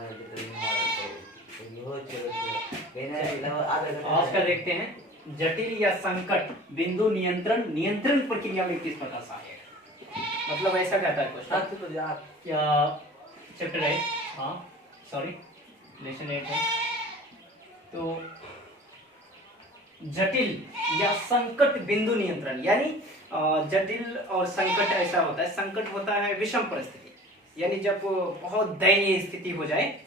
आज का देखते हैं जटिल या संकट बिंदु नियंत्रण नियंत्रण प्रक्रिया में किस प्रकार सहायक है। मतलब ऐसा कहता है क्वेश्चन क्या चैप्टर है, हाँ सॉरी लेसन 8 है। तो जटिल या संकट बिंदु नियंत्रण यानी जटिल और संकट ऐसा होता है। संकट होता है विषम परिस्थिति, यानी जब बहुत दयनीय स्थिति हो जाए,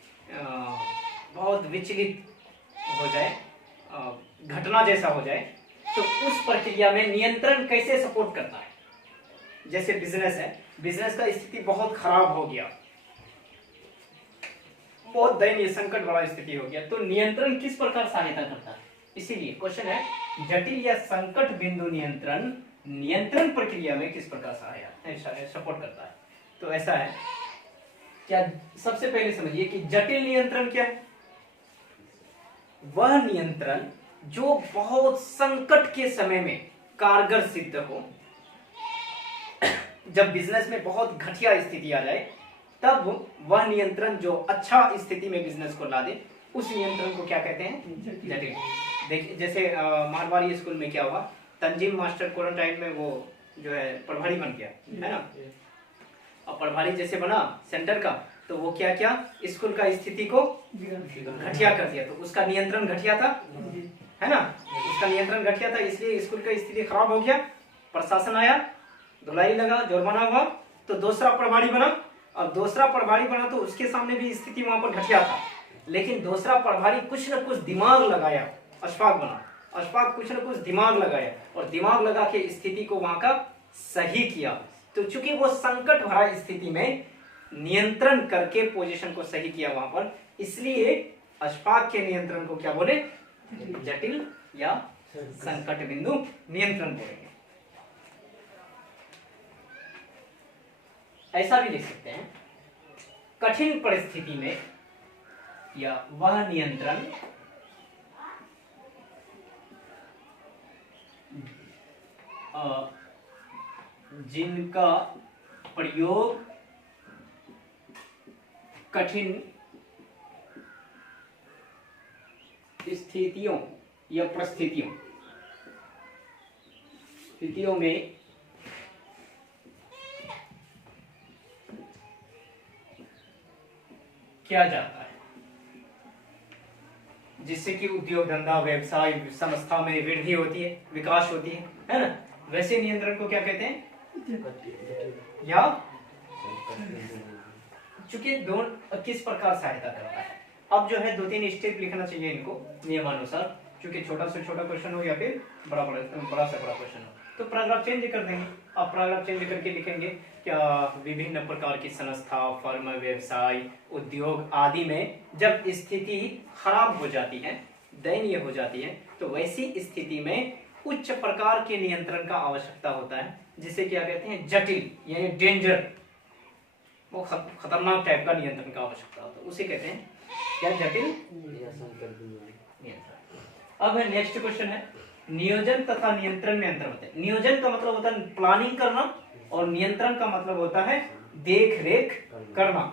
बहुत विचलित हो जाए, घटना जैसा हो जाए, तो उस प्रक्रिया में नियंत्रण कैसे सपोर्ट करता है। जैसे बिजनेस है, बिजनेस का स्थिति बहुत खराब हो गया, बहुत दयनीय संकट वाला स्थिति हो गया, तो नियंत्रण किस प्रकार सहायता करता है। इसीलिए क्वेश्चन है जटिल या संकट बिंदु नियंत्रण नियंत्रण प्रक्रिया में किस प्रकार सहायता सपोर्ट करता है। तो ऐसा है, क्या सबसे पहले समझिए कि जटिल नियंत्रण क्या है। वह नियंत्रण जो बहुत संकट के समय में कारगर सिद्ध हो। जब बिजनेस में बहुत घटिया स्थिति आ जाए तब वह नियंत्रण जो अच्छा स्थिति में बिजनेस को ला दे, उस नियंत्रण को क्या कहते हैं, जटिल। देखिए जैसे मारवाड़ी स्कूल में क्या हुआ, तंजीम मास्टर क्वारंटाइन में वो जो है प्रभारी बन गया है ना, और प्रभारी जैसे बना सेंटर का, तो वो क्या क्या स्कूल का स्थिति को घटिया कर दिया। तो उसका नियंत्रण घटिया था, है ना, उसका नियंत्रण घटिया था, इसलिए स्कूल का स्थिति खराब हो गया। प्रशासन आया, धुलाई लगा, जुर्माना हुआ, तो दूसरा प्रभारी बना। अब दूसरा प्रभारी बना तो उसके सामने भी स्थिति वहां पर घटिया था, लेकिन दूसरा प्रभारी कुछ न कुछ दिमाग लगाया, अशफाक बना। अशफाक कुछ न कुछ दिमाग लगाया और दिमाग लगा के स्थिति को वहां का सही किया। तो चूंकि वो संकट भरा स्थिति में नियंत्रण करके पोजीशन को सही किया वहां पर, इसलिए अशफाक के नियंत्रण को क्या बोले, जटिल या संकट बिंदु नियंत्रण बोलेंगे। ऐसा भी लिख सकते हैं, कठिन परिस्थिति में या वह नियंत्रण जिनका प्रयोग कठिन स्थितियों या स्थितियों में किया जाता है, जिससे कि उद्योग धंधा व्यवसाय संस्था में वृद्धि होती है, विकास होती है ना। वैसे नियंत्रण को क्या कहते हैं, या चूंकि दोनों किस प्रकार सहायता करता है। अब जो है 2-3 स्टेप लिखना चाहिए इनको नियमानुसार, चूंकि छोटा से छोटा क्वेश्चन हो या फिर बड़ा से बड़ा क्वेश्चन हो, तो पैराग्राफ चेंज कर देंगे। अब पैराग्राफ चेंज करके लिखेंगे क्या, विभिन्न प्रकार की संस्था, फर्म, व्यवसाय, उद्योग आदि में जब स्थिति खराब हो जाती है, दयनीय हो जाती है, तो वैसी स्थिति में उच्च प्रकार के नियंत्रण का आवश्यकता होता है, जिसे क्या कहते हैं, जटिल यानी डेंजर, वो खतरनाक टाइप का नियंत्रण का आवश्यकता होता है, उसे कहते हैं क्या, जटिल नियंत्रण। अब है नेक्स्ट क्वेश्चन है, नियोजन तथा नियंत्रण में अंतर होता है। नियोजन का मतलब होता है प्लानिंग करना, और नियंत्रण का मतलब होता है देख रेख करना।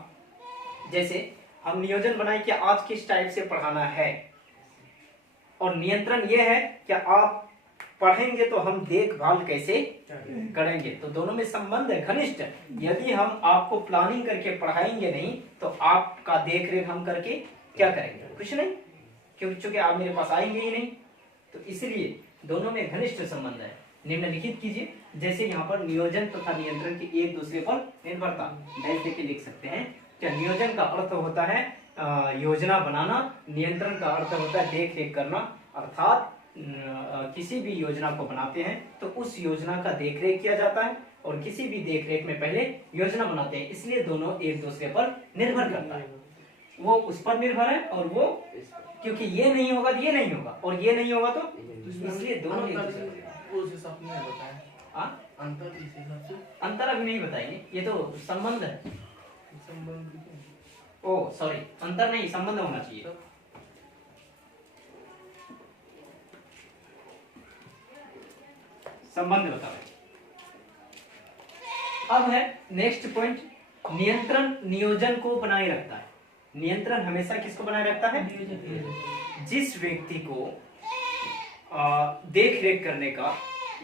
जैसे हम नियोजन बनाए कि आज किस टाइप से पढ़ाना है, और नियंत्रण यह है कि आप पढ़ेंगे तो हम देखभाल कैसे करेंगे। तो दोनों में संबंध है, घनिष्ठ है। यदि हम आपको प्लानिंग करके पढ़ाएंगे नहीं, तो आपका देख रेख हम करके क्या करेंगे, कुछ नहीं, क्योंकि चूंकि आप मेरे पास आएंगे ही नहीं। तो इसलिए दोनों में घनिष्ठ संबंध है। निम्नलिखित कीजिए, जैसे यहाँ पर नियोजन तथा नियंत्रण की एक दूसरे पर निर्भरता, डैश देके लिख सकते हैं। क्या नियोजन का अर्थ होता है योजना बनाना, नियंत्रण का अर्थ होता है देख रेख करना। अर्थात किसी भी योजना को बनाते हैं तो उस योजना का देख रेख किया जाता है, और किसी भी देख रेख में पहले योजना बनाते हैं, इसलिए दोनों एक दूसरे पर निर्भर करता है। वो उस पर निर्भर है, और वो क्योंकि ये नहीं होगा तो ये नहीं होगा, और ये नहीं होगा तो इसलिए दोनों एक दूसरे अंतर अभी नहीं बताएंगे, ये तो संबंध है। ओ सॉरी, अंतर नहीं, संबंध होना चाहिए। संबंध बता रहे। अब है नेक्स्ट पॉइंट, नियंत्रण नियोजन को बनाए रखता है। नियंत्रण हमेशा किसको बनाए रखता है? जिस व्यक्ति को देख रेख करने का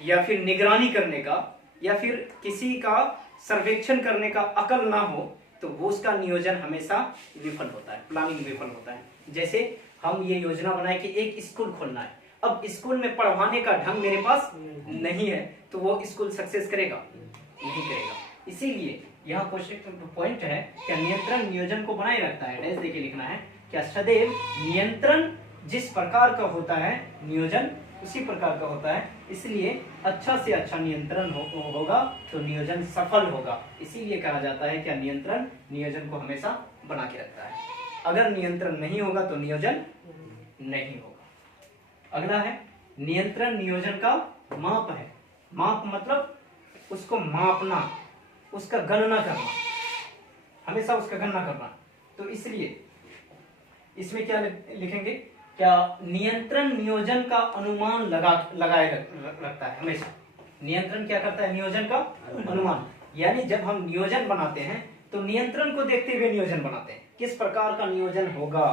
या फिर निगरानी करने का या फिर किसी का सर्वेक्षण करने का अकल ना हो, तो वो उसका नियोजन हमेशा विफल होता है, प्लानिंग विफल होता है। जैसे हम ये योजना बनाए कि एक स्कूल खोलना है, अब स्कूल में पढ़वाने का ढंग मेरे पास नहीं है, तो वो स्कूल सक्सेस करेगा? नहीं करेगा। इसीलिए यहाँ क्वेश्चन पॉइंट है, क्या नियंत्रण नियोजन को बनाए रखता है? डैश देके लिखना है, क्या सदैव नियंत्रण जिस प्रकार का होता है नियोजन उसी प्रकार का होता है, इसलिए अच्छा से अच्छा नियंत्रण होगा तो नियोजन सफल होगा। इसीलिए कहा जाता है क्या नियंत्रण नियोजन को हमेशा बना के रखता है। अगर नियंत्रण नहीं होगा तो नियोजन नहीं होगा। अगला है नियंत्रण नियोजन का माप है। माप मतलब उसको मापना, उसका गणना करना, हमेशा उसका गणना करना। तो इसलिए इसमें क्या लिखेंगे, क्या नियंत्रण नियोजन का अनुमान लगाए रखता है हमेशा। नियंत्रण क्या करता है? नियोजन का अनुमान। यानी जब हम नियोजन बनाते हैं तो नियंत्रण को देखते हुए नियोजन बनाते हैं, किस प्रकार का नियोजन होगा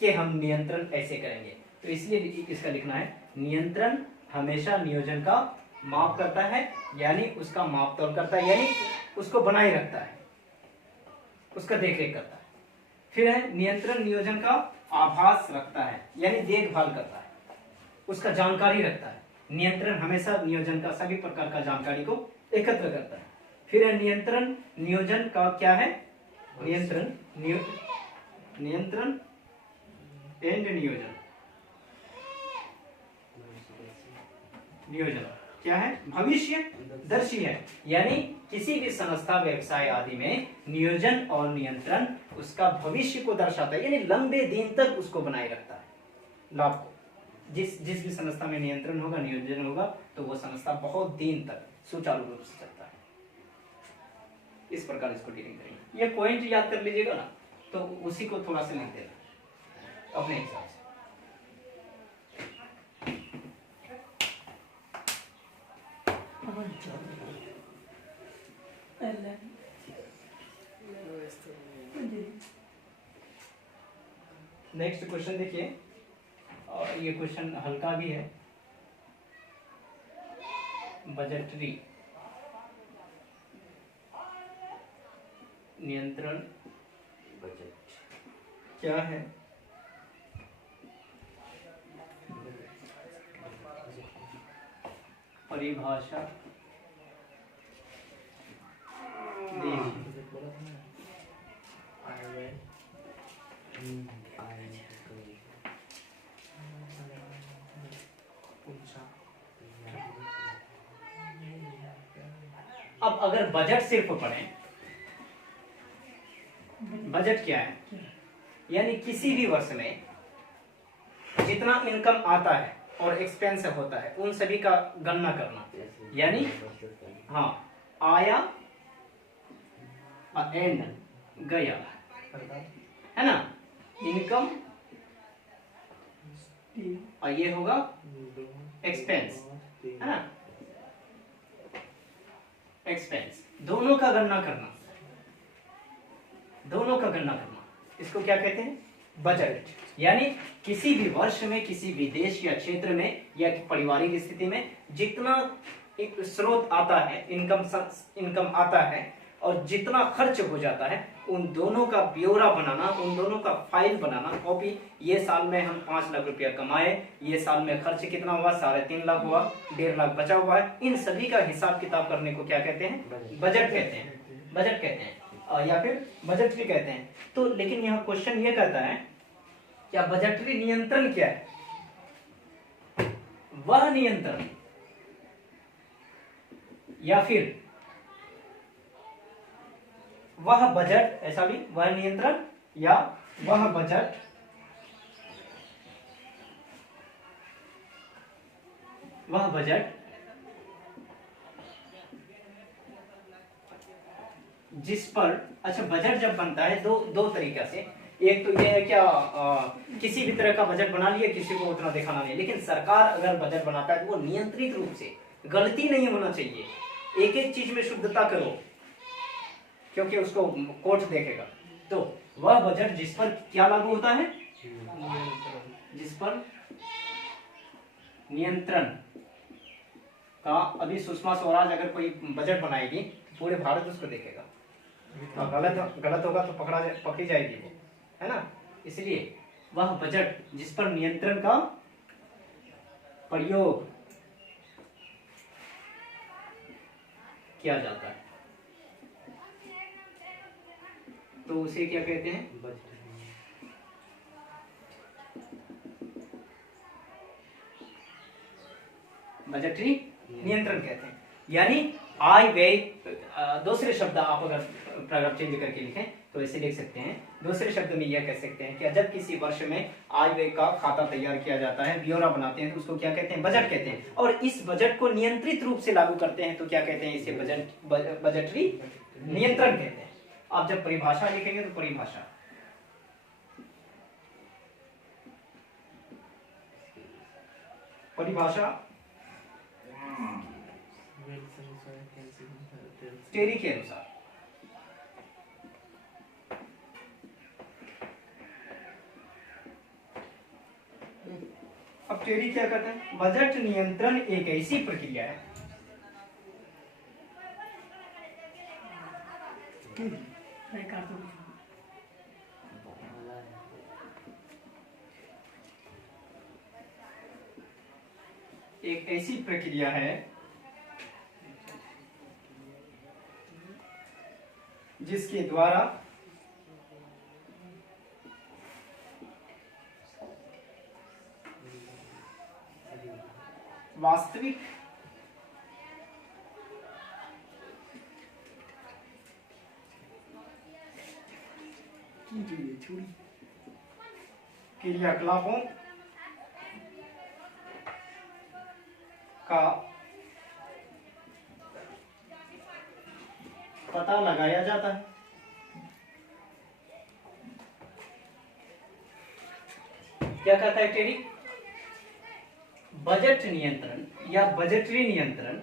कि हम नियंत्रण ऐसे करेंगे। तो इसलिए इसका लिखना है, नियंत्रण हमेशा नियोजन का माप करता है, यानी उसका माप तौल करता है, यानी उसको बनाए रखता है, उसका देखरेख करता है। फिर है नियंत्रण नियोजन का आभास रखता है, यानी देखभाल करता है, उसका जानकारी रखता है। नियंत्रण हमेशा नियोजन का सभी प्रकार का जानकारी को एकत्र करता है। फिर है नियंत्रण नियोजन का क्या है? नियंत्रण नियंत्रण एंड नियोजन। नियोजन क्या है? भविष्य दर्शी है, यानी किसी भी संस्था व्यवसाय आदि में नियोजन और नियंत्रण उसका भविष्य को दर्शाता है, यानी लंबे दिन तक उसको बनाए रखता है लाभ को। जिस भी संस्था में नियंत्रण होगा, नियोजन होगा, तो वो संस्था बहुत दिन तक सुचारू रूप से चलता है। इस प्रकार इसको डीलिंग करेंगे। ये पॉइंट याद कर लीजिएगा ना, तो उसी को थोड़ा सा लिख देना अपने हिसाब से। नेक्स्ट क्वेश्चन देखिए, और ये क्वेश्चन हल्का भी है। बजटरी नियंत्रण बजट क्या है? परिभाषा अब अगर बजट सिर्फ पढ़ें, बजट क्या है? यानी किसी भी वर्ष में जितना इनकम आता है और एक्सपेंस होता है उन सभी का गणना करना, यानी हाँ आया एंड गया, है ना, इनकम और ये होगा एक्सपेंस, है ना, एक्सपेंस, दोनों का गणना करना, दोनों का गणना करना, इसको क्या कहते हैं? बजट। यानी किसी भी वर्ष में किसी भी देश या क्षेत्र में या पारिवारिक स्थिति में जितना एक स्रोत आता है, इनकम आता है और जितना खर्च हो जाता है, उन दोनों का ब्यौरा बनाना, उन दोनों का फाइल बनाना, कॉपी। ये साल में हम 5 लाख रुपया कमाए, ये साल में खर्च कितना हुआ, 3.5 लाख हुआ, 1.5 लाख बचा हुआ है, इन सभी का हिसाब किताब करने को क्या कहते हैं? बजट कहते हैं, बजट कहते हैं, या फिर बजट भी कहते हैं। तो लेकिन यहाँ क्वेश्चन ये कहता है, क्या बजटरी नियंत्रण क्या है? वह नियंत्रण या फिर वह बजट, ऐसा भी, वह नियंत्रण या वह बजट जिस पर, अच्छा बजट जब बनता है दो तरीका से, एक तो ये है क्या किसी भी तरह का बजट बना लिया, किसी को उतना दिखाना नहीं, लेकिन सरकार अगर बजट बनाता है तो वो नियंत्रित रूप से, गलती नहीं होना चाहिए, एक एक चीज में शुद्धता करो, क्योंकि उसको कोर्ट देखेगा। तो वह बजट जिस पर क्या लागू होता है, जिस पर नियंत्रण का। अभी सुषमा स्वराज अगर कोई बजट बनाएगी पूरे भारत उसको देखेगा, और गलत होगा तो पकड़ी जाएगी वो, है ना। इसलिए वह बजट जिस पर नियंत्रण का प्रयोग किया जाता है तो उसे क्या कहते हैं, बजटरी नियंत्रण कहते हैं। यानी आय व्यय, दूसरे शब्द आप अगर पैराग्राफ चेंज करके लिखें तो ऐसे लिख सकते हैं, दूसरे शब्द में यह कह सकते हैं कि जब किसी वर्ष में आय व्यय का खाता तैयार किया जाता है, ब्यौरा बनाते हैं, तो उसको क्या कहते हैं, बजट कहते हैं। और इस बजट को नियंत्रित रूप से लागू करते हैं तो क्या कहते हैं, इसे बजटरी नियंत्रण कहते हैं। आप जब परिभाषा लिखेंगे तो परिभाषा टेरी के अनुसार, अब टेरी क्या कहते हैं, बजट नियंत्रण एक ऐसी प्रक्रिया है जिसके द्वारा वास्तविक क्रियाकलापों का पता लगाया जाता है। क्या कहता है टेरी, बजट नियंत्रण या बजटरी नियंत्रण,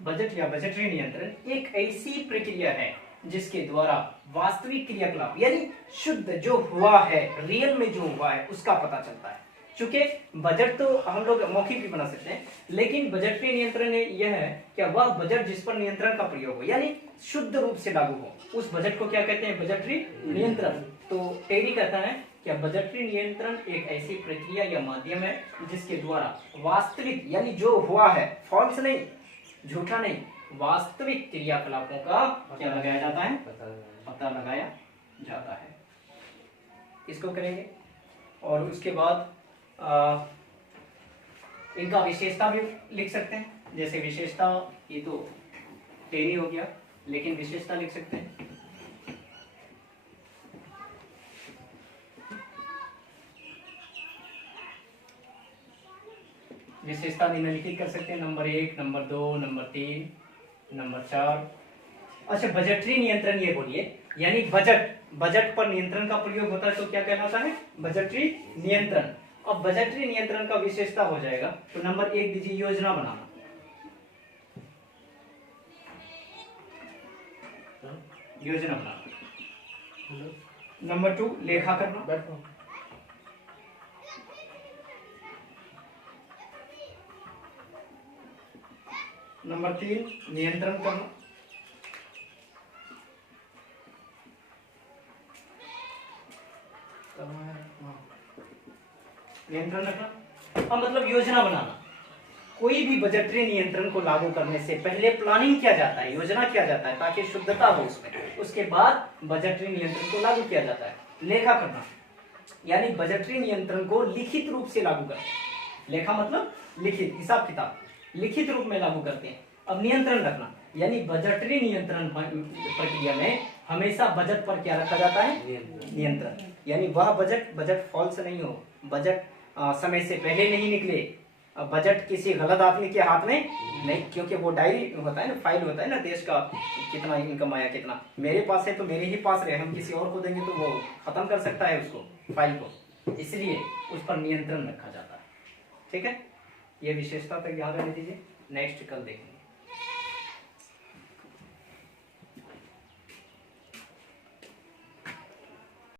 बजट या बजटरी नियंत्रण एक ऐसी प्रक्रिया है जिसके द्वारा वास्तविक क्रियाकलाप यानी शुद्ध जो हुआ है, रियल में जो हुआ है उसका पता चलता है। चूंकि बजट तो हम लोग मौखिक भी बना सकते हैं, लेकिन बजटरी नियंत्रण यह है कि वह बजट जिस पर नियंत्रण का प्रयोग हो यानी शुद्ध रूप से लागू हो, उस बजट को क्या कहते हैं, बजटरी नियंत्रण। तो टेरी कहता है कि बजटरी नियंत्रण एक ऐसी प्रक्रिया या माध्यम है जिसके द्वारा वास्तविक यानी जो हुआ है, फॉल्स नहीं, झूठा नहीं, वास्तविक क्रियाकलापों का क्या लगाया जाता है, पता लगाया जाता है। इसको करेंगे और उसके बाद इनका विशेषता भी लिख सकते हैं। जैसे विशेषता, ये तो टेरी हो गया, लेकिन विशेषता लिख सकते हैं। विशेषता निम्नलिखित कर सकते हैं, नंबर 1, नंबर 2, नंबर 3, नंबर 4। अच्छा, बजटरी नियंत्रण ये बोलिए, यानी बजट पर नियंत्रण का प्रयोग होता है तो क्या कहलाता है, बजटरी नियंत्रण। अब बजटरी नियंत्रण का विशेषता हो जाएगा तो नंबर 1 दीजिए, योजना बनाना। योजना बनाना। नंबर 2 लेखा करना। नंबर 3 नियंत्रण करना। नियंत्रण रखना। अब मतलब योजना बनाना। कोई भी बजटरी नियंत्रण को लागू करने से पहले प्लानिंग किया जाता है, योजना किया जाता है ताकि शुद्धता हो उसमें, उसके बाद बजटरी नियंत्रण को लागू किया जाता है। लेखा करना यानी बजटरी नियंत्रण को लिखित रूप से लागू करते हैं। लेखा मतलब लिखित, हिसाब किताब लिखित रूप में लागू करते हैं। अब नियंत्रण रखना यानी बजटरी नियंत्रण प्रक्रिया में हमेशा बजट पर क्या रखा जाता है, नियंत्रण। यानी वह बजट फॉल्स नहीं हो, बजट समय से पहले नहीं निकले, बजट किसी गलत आदमी के हाथ में नहीं, क्योंकि वो डायरी होता है ना, फाइल होता है ना, देश का कितना इनकम आया, कितना मेरे पास है तो मेरे ही पास रहे, हम किसी और को देंगे तो वो खत्म कर सकता है उसको, फाइल को, इसलिए उस पर नियंत्रण रखा जाता है। ठीक है, ये विशेषता तक याद रखने दीजिए, नेक्स्ट कल देखेंगे।